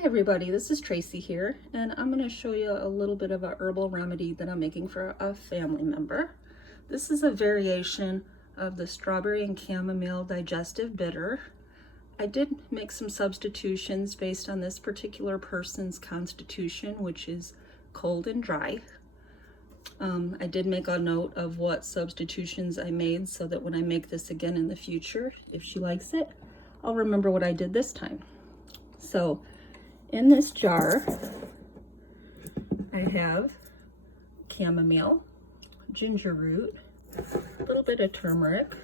Hi everybody, this is Tracy here, and I'm going to show you a little bit of a herbal remedy that I'm making for a family member. This is a variation of the strawberry and chamomile digestive bitter. I did make some substitutions based on this particular person's constitution, which is cold and dry. I did make a note of what substitutions I made so that when I make this again in the future, if she likes it, I'll remember what I did this time. So in this jar, I have chamomile, ginger root, a little bit of turmeric,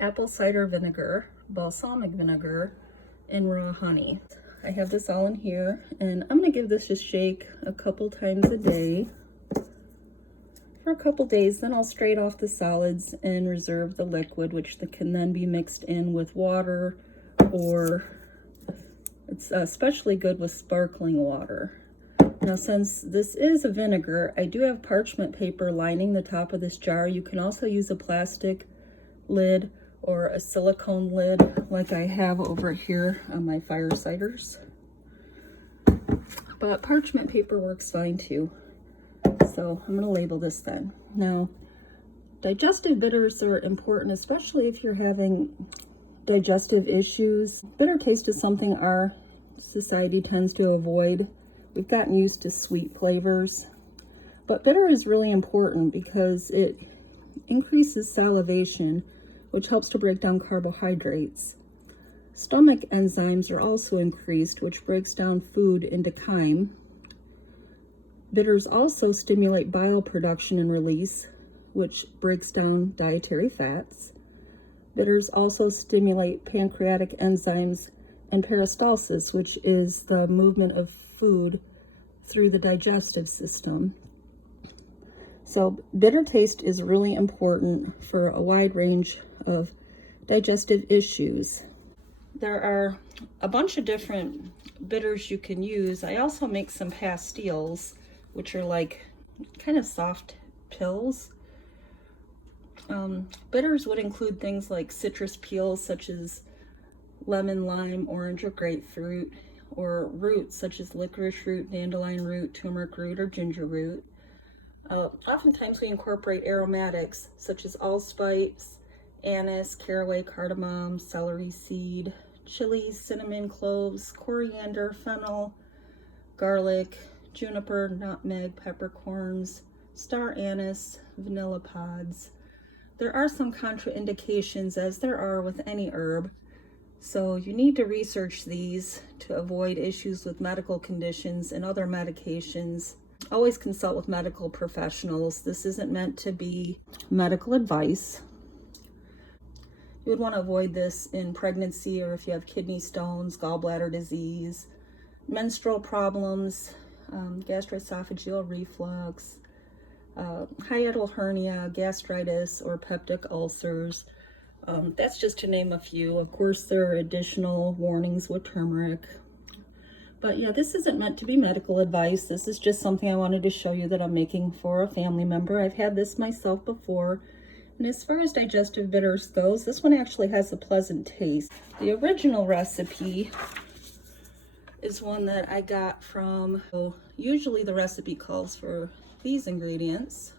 apple cider vinegar, balsamic vinegar, and raw honey. I have this all in here, and I'm going to give this a shake a couple times a day for a couple days. Then I'll strain off the solids and reserve the liquid, which can then be mixed in with water, or it's especially good with sparkling water. Now, since this is a vinegar, I do have parchment paper lining the top of this jar. You can also use a plastic lid or a silicone lid like I have over here on my fire ciders. But parchment paper works fine too. So I'm going to label this then. Now, digestive bitters are important, especially if you're having digestive issues. Bitter taste is something our society tends to avoid. We've gotten used to sweet flavors, but bitter is really important because it increases salivation, which helps to break down carbohydrates. Stomach enzymes are also increased, which breaks down food into chyme. Bitters also stimulate bile production and release, which breaks down dietary fats. Bitters also stimulate pancreatic enzymes and peristalsis, which is the movement of food through the digestive system. So bitter taste is really important for a wide range of digestive issues. There are a bunch of different bitters you can use. I also make some pastilles, which are like kind of soft pills. Bitters would include things like citrus peels such as lemon, lime, orange, or grapefruit, or roots such as licorice root, dandelion root, turmeric root, or ginger root. Oftentimes we incorporate aromatics such as allspice, anise, caraway, cardamom, celery seed, chili, cinnamon, cloves, coriander, fennel, garlic, juniper, nutmeg, peppercorns, star anise, vanilla pods. There are some contraindications, as there are with any herb, so you need to research these to avoid issues with medical conditions and other medications. Always consult with medical professionals. This isn't meant to be medical advice. You would want to avoid this in pregnancy, or if you have kidney stones, gallbladder disease, menstrual problems, gastroesophageal reflux, hiatal hernia, gastritis, or peptic ulcers. That's just to name a few. Of course, there are additional warnings with turmeric. But yeah, this isn't meant to be medical advice. This is just something I wanted to show you that I'm making for a family member. I've had this myself before. And as far as digestive bitters goes, this one actually has a pleasant taste. The original recipe is one that I got from, usually the recipe calls for these ingredients.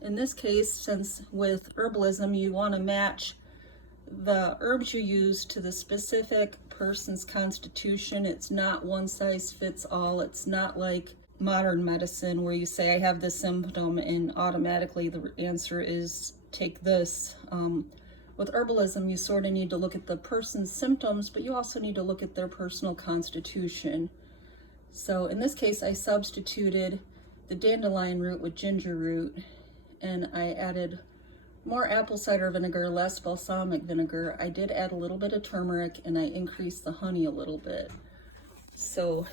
In this case, since with herbalism you want to match the herbs you use to the specific person's constitution, it's not one size fits all. It's not like modern medicine where you say I have this symptom and automatically the answer is take this. With herbalism, you sort of need to look at the person's symptoms, but you also need to look at their personal constitution. So in this case, I substituted the dandelion root with ginger root, and I added more apple cider vinegar, less balsamic vinegar. I did add a little bit of turmeric, and I increased the honey a little bit. So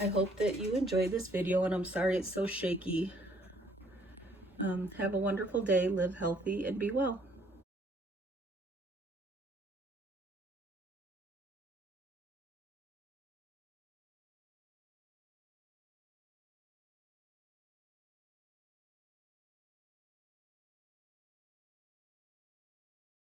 I hope that you enjoyed this video, and I'm sorry it's so shaky. Have a wonderful day, live healthy, and be well.